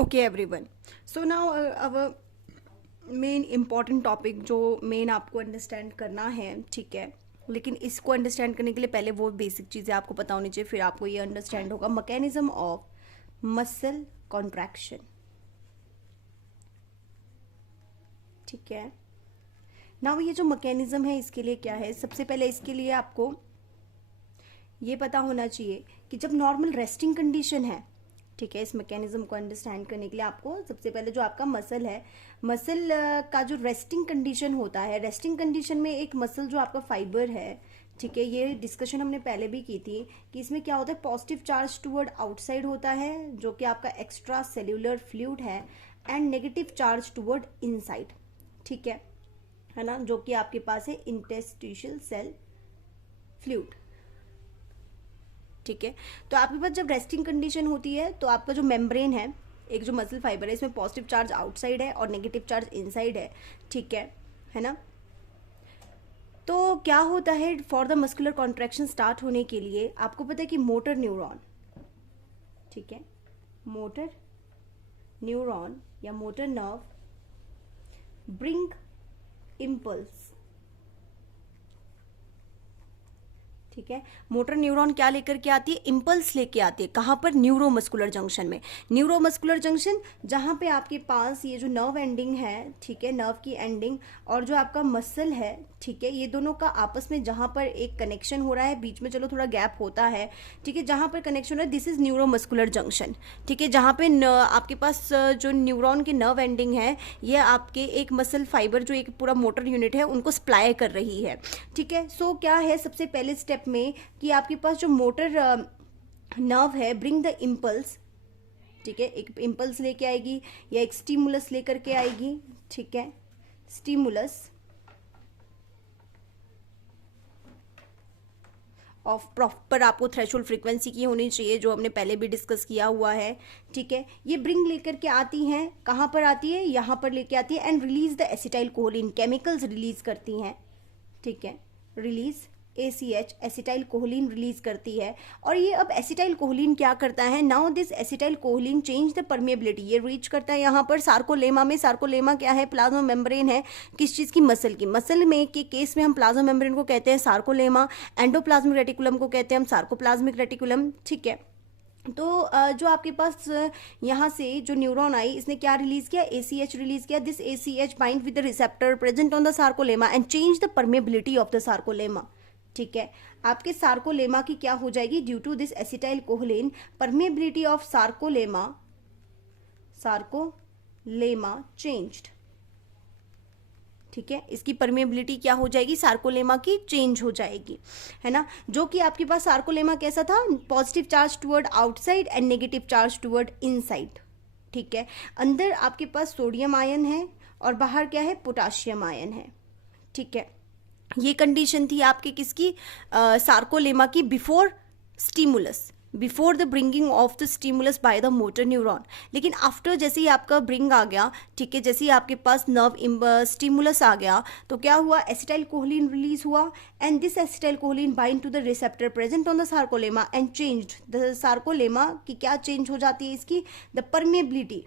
Okay everyone, so now our main important topic जो main आपको understand करना है, ठीक है। लेकिन इसको अंडरस्टैंड करने के लिए पहले वो बेसिक चीज़ें आपको पता होनी चाहिए, फिर आपको ये अंडरस्टैंड होगा। मैकेनिज्म ऑफ मसल कॉन्ट्रैक्शन, ठीक है। नाउ ये जो मैकेनिज्म है इसके लिए क्या है, सबसे पहले इसके लिए आपको ये पता होना चाहिए कि जब नॉर्मल रेस्टिंग कंडीशन है, ठीक है, इस मैकेनिज्म को अंडरस्टैंड करने के लिए आपको सबसे पहले जो आपका मसल है, मसल का जो रेस्टिंग कंडीशन होता है, रेस्टिंग कंडीशन में एक मसल जो आपका फाइबर है, ठीक है, ये डिस्कशन हमने पहले भी की थी कि इसमें क्या होता है, पॉजिटिव चार्ज टुवर्ड आउटसाइड होता है जो कि आपका एक्स्ट्रा सेल्यूलर फ्लूइड है, and negative charge toward inside, ठीक है ना, जो कि आपके पास है इंटरस्टिशियल सेल फ्लूइड, ठीक है। तो आपके पास जब रेस्टिंग कंडीशन होती है तो आपका जो मेम्ब्रेन है, एक जो मसल फाइबर है, इसमें पॉजिटिव चार्ज आउटसाइड है और नेगेटिव चार्ज इनसाइड है, ठीक है ना। तो क्या होता है, for the muscular contraction start होने के लिए आपको पता है कि मोटर न्यूरॉन, ठीक है, मोटर न्यूरॉन या मोटर नर्व ब्रिंग इम्पल्स, ठीक है। मोटर न्यूरॉन क्या लेकर के आती है, इम्पल्स लेके आती है, कहाँ पर, न्यूरोमस्कुलर जंक्शन में। न्यूरोमस्कुलर जंक्शन जहाँ पे आपके पास ये जो नर्व एंडिंग है, ठीक है, नर्व की एंडिंग और जो आपका मसल है, ठीक है, ये दोनों का आपस में जहाँ पर एक कनेक्शन हो रहा है, बीच में चलो थोड़ा गैप होता है, ठीक है, जहाँ पर कनेक्शन हो रहा है, दिस इज न्यूरोमस्कुलर जंक्शन, ठीक है। जहाँ पे आपके पास जो न्यूरॉन की नर्व एंडिंग है, ये आपके एक मसल फाइबर जो एक पूरा मोटर यूनिट है उनको सप्लाई कर रही है, ठीक है। सो क्या है सबसे पहले स्टेप में कि आपके पास जो मोटर नर्व है ब्रिंग द इम्पल्स, ठीक है, एक इम्पल्स लेके आएगी या एक स्टिमुलस लेकर के आएगी, ठीक है, स्टिमुलस ऑफ प्रॉपर आपको थ्रेशोल्ड फ्रीक्वेंसी की होनी चाहिए, जो हमने पहले भी डिस्कस किया हुआ है, ठीक है। ये ब्रिंग लेकर के आती हैं, कहाँ पर आती है, यहाँ पर लेके आती है, and release the acetyl choline, chemicals release करती हैं, ठीक है, release ACH acetyl choline release करती है। और ये अब एसिटाइल कोलिन क्या करता है, now this acetyl Colin change the permeability, ये रीच करता है यहाँ पर सार्कोलेमा में। सार्कोलेमा क्या है, प्लाज्मा मेम्ब्रेन है, किस चीज़ की, मसल की। मसल में के केस में हम प्लाज्मा मेम्ब्रेन को कहते हैं सार्कोलेमा, एंडोप्लाज्मिक रेटिकुलम को कहते हैं हम सार्कोप्लाज्मिक रेटिकुलम, ठीक है। तो जो आपके पास यहाँ से जो न्यूरॉन आई, इसने क्या रिलीज किया, ACH रिलीज किया। This ACH bind with the receptor present on the sarcolemma and change the permeability of the sarcolemma, ठीक है। आपके सार्कोलेमा की क्या हो जाएगी, due to this acetyl choline permeability of sarcolemma changed, ठीक है, इसकी परमेबिलिटी क्या हो जाएगी, सार्कोलेमा की चेंज हो जाएगी, है ना। जो कि आपके पास सार्कोलेमा कैसा था, positive charge toward outside and negative charge toward inside, ठीक है। अंदर आपके पास सोडियम आयन है और बाहर क्या है, पोटाशियम आयन है, ठीक है। ये कंडीशन थी आपके किसकी, सार्कोलेमा की, before stimulus, before the bringing of the stimulus by the motor neuron. लेकिन आफ्टर जैसे ही आपका ब्रिंग आ गया, ठीक है, जैसे ही आपके पास नर्व स्टिमुलस आ गया, तो क्या हुआ, एसिटाइल कोलिन रिलीज हुआ, and this acetyl choline bind to the receptor present on the sarcolemma and changed the sarcolemma की क्या चेंज हो जाती है, इसकी the permeability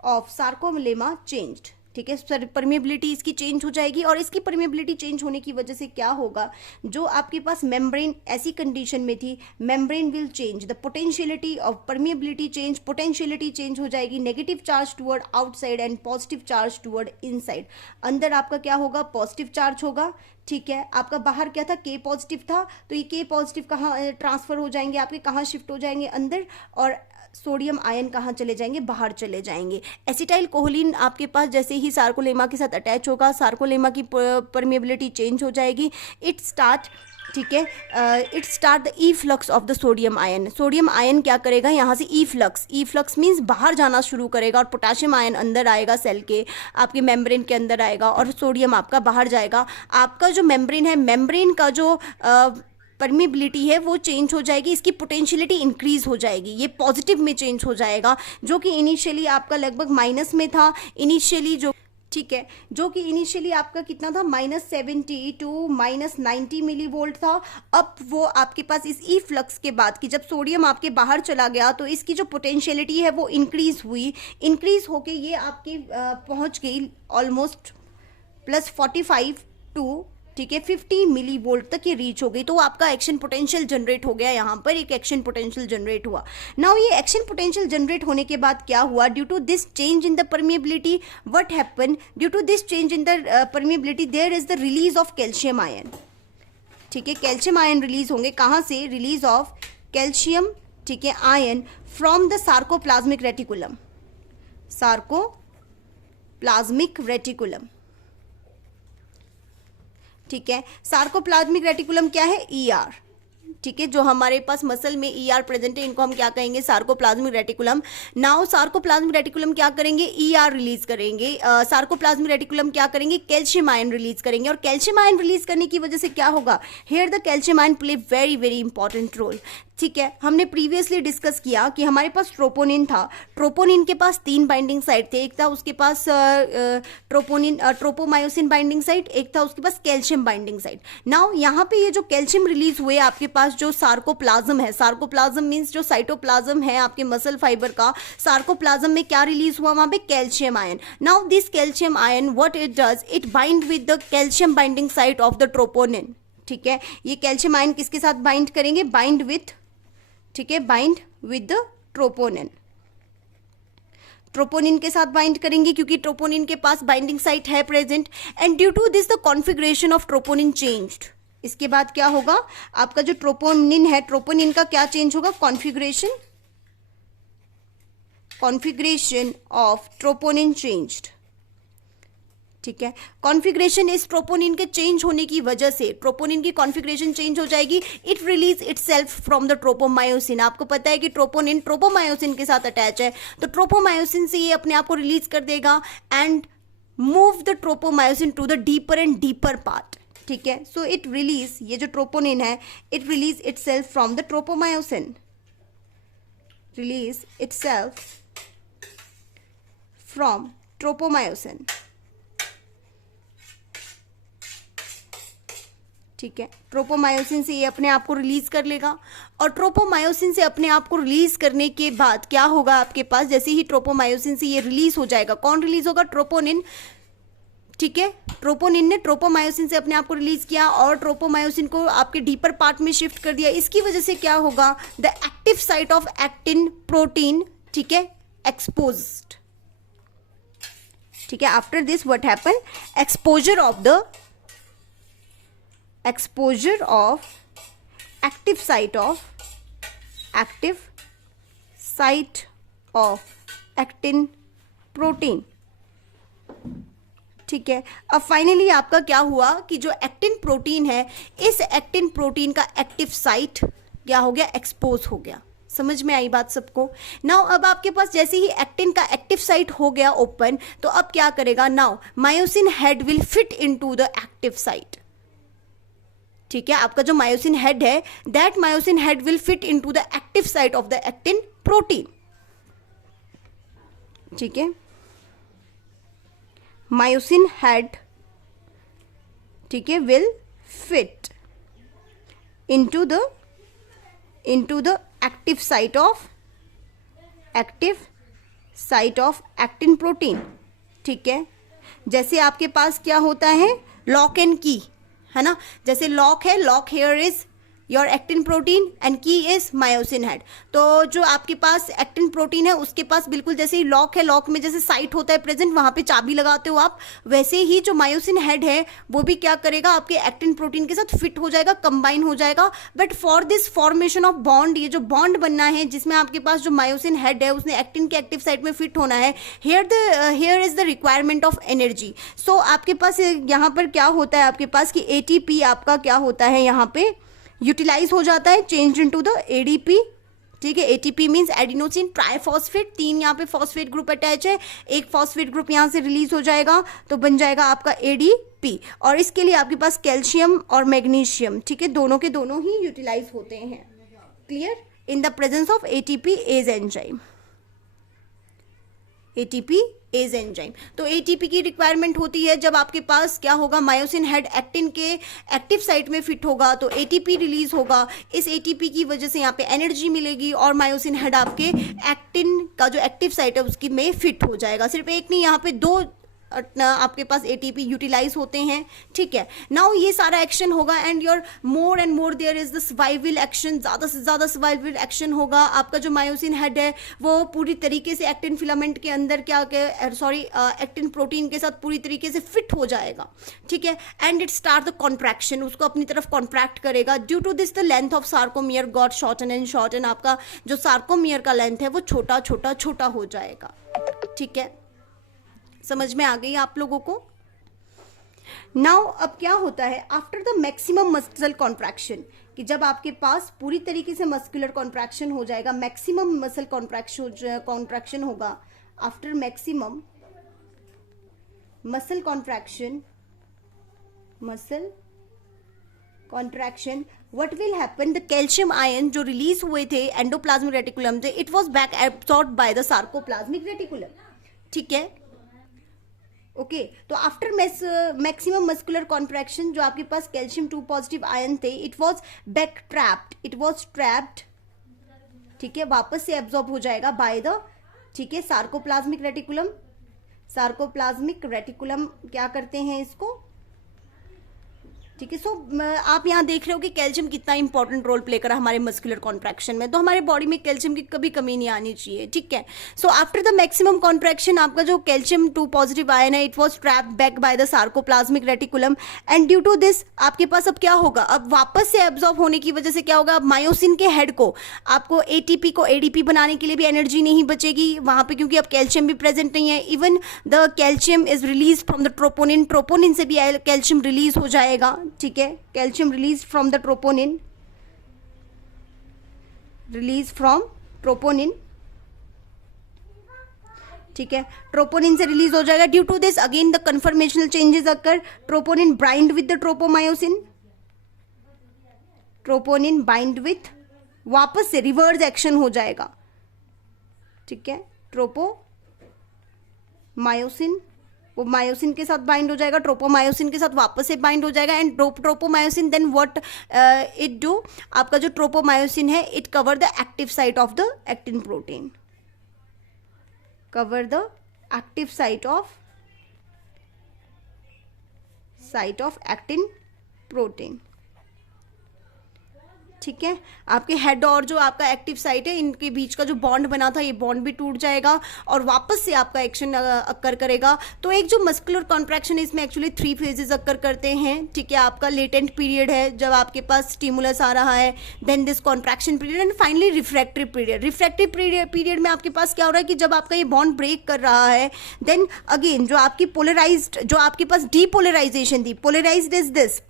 of sarcolemma changed, ठीक है। परमेबिलिटी इसकी चेंज हो जाएगी, और इसकी परमेबिलिटी चेंज होने की वजह से क्या होगा, जो आपके पास मेम्ब्रेन ऐसी कंडीशन में थी, membrane will change, the potentiality of permeability change, potentiality change हो जाएगी, negative charge toward outside and positive charge toward inside. अंदर आपका क्या होगा, पॉजिटिव चार्ज होगा, ठीक है। आपका बाहर क्या था, K पॉजिटिव था, तो ये K पॉजिटिव कहाँ ट्रांसफर हो जाएंगे, आपके कहाँ शिफ्ट हो जाएंगे, अंदर, और सोडियम आयन कहाँ चले जाएंगे, बाहर चले जाएंगे। एसिटाइल कोलिन आपके पास जैसे ही सार्कोलेमा के साथ अटैच होगा, सार्कोलेमा की परमेबिलिटी चेंज हो जाएगी, इट स्टार्ट, ठीक है, it start the efflux of the sodium ion. Sodium ion क्या करेगा, यहाँ से इफ्लक्स मीन्स बाहर जाना शुरू करेगा, और पोटाशियम आयन अंदर आएगा, सेल के आपके मेम्ब्रेन के अंदर आएगा, और सोडियम आपका बाहर जाएगा। आपका जो मेम्ब्रेन है, मेम्ब्रेन का जो परमिबिलिटी है वो चेंज हो जाएगी, इसकी पोटेंशियलिटी इंक्रीज हो जाएगी, ये पॉजिटिव में चेंज हो जाएगा, जो कि इनिशियली आपका लगभग माइनस में था इनिशियली जो, ठीक है, जो कि इनिशियली आपका कितना था, -70 टू -90 मिली वोल्ट था। अब वो आपके पास इस ई फ्लक्स के बाद कि जब सोडियम आपके बाहर चला गया तो इसकी जो पोटेंशियलिटी है वो इंक्रीज हुई, इंक्रीज होके ये आपकी पहुंच गई ऑलमोस्ट +45 टू, ठीक है, 50 मिली वोल्ट तक ये रीच हो गई। तो आपका एक्शन पोटेंशियल जनरेट हो गया, यहाँ पर एक एक्शन पोटेंशियल जनरेट हुआ। नाउ ये एक्शन पोटेंशियल जनरेट होने के बाद क्या हुआ, due to this change in the permeability, what happen, due to this change in the permeability there is the release of calcium ion. ठीक है, कैल्शियम आयन रिलीज होंगे, कहाँ से, रिलीज ऑफ कैल्शियम, ठीक है, ion from the sarcoplasmic reticulum, sarcoplasmic reticulum. ठीक है, sarcoplasmic reticulum क्या है, ईआर। ठीक है, जो हमारे पास मसल में ईआर प्रेजेंट है इनको हम क्या कहेंगे, sarcoplasmic reticulum. Now sarcoplasmic reticulum क्या करेंगे, ईआर रिलीज करेंगे। सार्कोप्लाज्मिक रेटिकुलम क्या करेंगे, कैल्शियम आयन रिलीज करेंगे। और कैल्शियम आयन रिलीज करने की वजह से क्या होगा, here the calcium ion play very very important role. ठीक है, हमने प्रीवियसली डिस्कस किया कि हमारे पास ट्रोपोनिन था, ट्रोपोनिन के पास 3 बाइंडिंग साइट थे, एक था उसके पास ट्रोपोमायोसिन बाइंडिंग साइट, एक था उसके पास कैल्शियम बाइंडिंग साइट। नाउ यहाँ पे ये जो कैल्शियम रिलीज हुए आपके पास जो सार्कोप्लाज्म है, सार्कोप्लाज्म मींस जो साइटोप्लाज्म है आपके मसल फाइबर का, सार्कोप्लाज्म में क्या रिलीज हुआ, वहां पे calcium ion. Now this calcium ion what it does, it bind with the calcium binding site of the troponin. ठीक है, ये कैल्शियम आयन किसके साथ बाइंड करेंगे, बाइंड विथ, ठीक है, bind with the troponin, troponin के साथ बाइंड करेंगे क्योंकि ट्रोपोनिन के पास बाइंडिंग साइट है present. And due to this the configuration of troponin changed. इसके बाद क्या होगा, आपका जो ट्रोपोनिन है, ट्रोपोनिन का क्या चेंज होगा, कॉन्फ़िगरेशन ऑफ ट्रोपोनिन चेंज्ड। ठीक है, कॉन्फ़िगरेशन इस ट्रोपोनिन के चेंज होने की वजह से ट्रोपोनिन की कॉन्फ़िगरेशन चेंज हो जाएगी। It release itself from the tropomyosin. आपको पता है कि ट्रोपोनिन ट्रोपोमायोसिन के साथ अटैच है, तो ट्रोपोमायोसिन से ये अपने आप को रिलीज कर देगा and move the tropomyosin to the deeper and deeper part. ठीक है, सो इट रिलीज, ये जो ट्रोपोनिन है it release itself from the tropomyosin, release itself from tropomyosin. ठीक है, ट्रोपोमायोसिन से ये अपने आप को रिलीज कर लेगा। और ट्रोपोमायोसिन से अपने आप को रिलीज करने के बाद क्या होगा आपके पास, जैसे ही ट्रोपोमायोसिन से ये रिलीज हो जाएगा, कौन रिलीज होगा, ट्रोपोनिन। ठीक है, ट्रोपोनिन ने ट्रोपोमायोसिन से अपने आप को रिलीज किया और ट्रोपोमायोसिन को आपके डीपर पार्ट में शिफ्ट कर दिया। इसकी वजह से क्या होगा, the active site of actin protein, ठीक है, एक्सपोज्ड। ठीक है, after this what happen, exposure of active site of actin protein। ठीक है, अब फाइनली आपका क्या हुआ कि जो एक्टिन प्रोटीन है, इस एक्टिन प्रोटीन का एक्टिव साइट क्या हो गया, एक्सपोज हो गया। समझ में आई बात सबको। नाउ अब आपके पास जैसे ही एक्टिन का एक्टिव साइट हो गया ओपन, तो अब क्या करेगा, now myosin head will fit into the active site. ठीक है, आपका जो मायोसिन हेड है, that myosin head will fit into the active site of the actin protein. ठीक है, मायोसिन हेड, ठीक है, will fit into the active site of actin protein. ठीक है, जैसे आपके पास क्या होता है, लॉक एंड की है ना, जैसे लॉक है, lock here is your actin protein and की इज मायोसिन हेड। तो जो आपके पास एक्टिन प्रोटीन है उसके पास बिल्कुल जैसे ही लॉक है, लॉक में जैसे साइट होता है प्रेजेंट, वहां पे चाबी लगाते हो आप, वैसे ही जो मायोसिन हेड है वो भी क्या करेगा, आपके एक्टिन प्रोटीन के साथ फिट हो जाएगा, कंबाइन हो जाएगा। But for this formation of bond, ये जो बॉन्ड बनना है जिसमें आपके पास जो मायोसिन हेड है उसने एक्टिन के एक्टिव साइट में फिट होना है, here is the requirement of energy. So आपके पास यहाँ पर क्या होता है आपके पास कि ATP आपका क्या होता है, यहाँ पे यूटिलाइज हो जाता है, चेंज इनटू द ADP। ठीक है, ATP मीन्स एडिनोसिन ट्राइफॉस्फेट, 3 यहाँ पे फॉस्फेट ग्रुप अटैच है, एक फॉस्फेट ग्रुप यहाँ से रिलीज हो जाएगा तो बन जाएगा आपका ADP। और इसके लिए आपके पास कैल्शियम और मैग्नीशियम, ठीक है, दोनों के दोनों ही यूटिलाइज होते हैं। Clear, in the presence of ATP as enzyme. ATP as enzyme. तो एटीपी की रिक्वायरमेंट होती है जब आपके पास क्या होगा, मायोसिन हेड एक्टिन के एक्टिव साइट में फिट होगा तो एटीपी रिलीज होगा। इस एटीपी की वजह से यहाँ पे एनर्जी मिलेगी और मायोसिन हेड आपके एक्टिन का जो एक्टिव साइट है उसकी में फिट हो जाएगा। सिर्फ एक नहीं, यहाँ पे दो आपके पास एटीपी यूटिलाइज होते हैं, ठीक है। नाउ ये सारा एक्शन होगा and more there is the survival action, ज़्यादा से ज़्यादा सर्वाइवल एक्शन होगा। आपका जो मायोसिन हेड है वो पूरी तरीके से एक्टिन फिलामेंट के अंदर एक्टिन प्रोटीन के साथ पूरी तरीके से फिट हो जाएगा, ठीक है। And it start the contraction, उसको अपनी तरफ कॉन्ट्रैक्ट करेगा। Due to this the length of sarcomere got shorten and shorten, आपका जो सार्कोमियर का लेंथ है वो छोटा छोटा छोटा हो जाएगा, ठीक है। समझ में आ गई आप लोगों को? नाउ अब क्या होता है after the maximum muscular contraction, कि जब आपके पास पूरी तरीके से मस्कुलर कॉन्ट्रैक्शन हो जाएगा, मैक्सिमम मसल कॉन्ट्रैक्शन होगा, after maximum muscle contraction what will happen, the calcium ion जो रिलीज हुए थे एंडोप्लाज्मिक रेटिकुलम से, it was back absorbed bye the sarcoplasmic reticulum, ठीक है। ओके तो आफ्टर मैक्सिमम मस्कुलर कॉन्ट्रैक्शन जो आपके पास कैल्शियम 2 पॉजिटिव आयन थे, इट वाज बैक ट्रैप्ड, ठीक है, वापस से एब्जॉर्ब हो जाएगा बाय द, ठीक है, सार्कोप्लाज्मिक रेटिकुलम क्या करते हैं इसको, ठीक है। सो आप यहाँ देख रहे हो कि कैल्शियम कितना इंपॉर्टेंट रोल प्ले करा हमारे मस्कुलर कॉन्ट्रैक्शन में, तो हमारे बॉडी में कैल्शियम की कभी कमी नहीं आनी चाहिए, ठीक है। So after the maximum contraction आपका जो कैल्शियम 2 पॉजिटिव आयन है, it was trapped back by the sarcoplasmic reticulum and due to this आपके पास अब क्या होगा, अब वापस से एब्जॉर्ब होने की वजह से क्या होगा, अब मायोसिन के हेड को आपको एटीपी को एडीपी बनाने के लिए भी एनर्जी नहीं बचेगी वहां पे, क्योंकि अब कैल्शियम भी प्रेजेंट नहीं है। Even the calcium is release from the troponin से भी कैल्शियम रिलीज हो जाएगा, ठीक है। Calcium release from the troponin, ठीक है, ट्रोपोनिन से रिलीज हो जाएगा। Due to this again the conformational changes occur, troponin bind with the troponin bind with, वापस से रिवर्स एक्शन हो जाएगा, ठीक है। ट्रोपोमायोसिन वो मायोसिन के साथ बाइंड हो जाएगा, ट्रोपोमायोसिन के साथ वापस से बाइंड हो जाएगा and tropomyosin then what it do, आपका जो ट्रोपोमायोसिन है it cover the active site of the actin protein, actin protein, ठीक है। आपके हेड और जो आपका एक्टिव साइट है इनके बीच का जो बॉन्ड बना था ये बॉन्ड भी टूट जाएगा और वापस से आपका एक्शन अक्कर करेगा। तो एक जो मस्कुलर कॉन्ट्रैक्शन है इसमें एक्चुअली 3 फेजेस अक्कर करते हैं, ठीक है। आपका लेटेंट पीरियड है जब आपके पास स्टिमुलस आ रहा है, then this contraction period and finally refractory period में आपके पास क्या हो रहा है कि जब आपका ये बॉन्ड ब्रेक कर रहा है देन अगेन जो आपकी पोलराइज्ड जो आपके पास डीपोलराइजेशन थी, polarised is this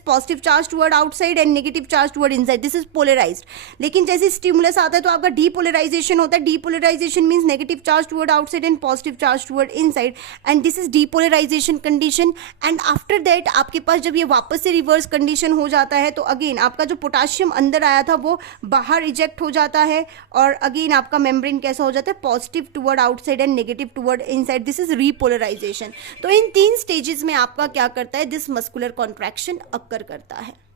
positive charge toward outside and negative charge toward inside, this is polarised. लेकिन जैसे स्टिमुलस आता है तो आपका डीपोलराइजेशन होता है, depolarisation means negative charge toward outside and positive charge toward inside and this is depolarisation condition. And after that आपके पास जब ये वापस से रिवर्स कंडीशन हो जाता है तो अगेन आपका जो पोटाशियम अंदर आया था वो बाहर इजेक्ट हो जाता है और अगेन आपका मेम्ब्रेन कैसा हो जाता है, positive toward outside and negative toward inside, this is repolarisation. तो इन 3 स्टेजेस में आपका क्या करता है, दिस मस्कुलर कॉन्ट्रैक्शन अक्कर करता है।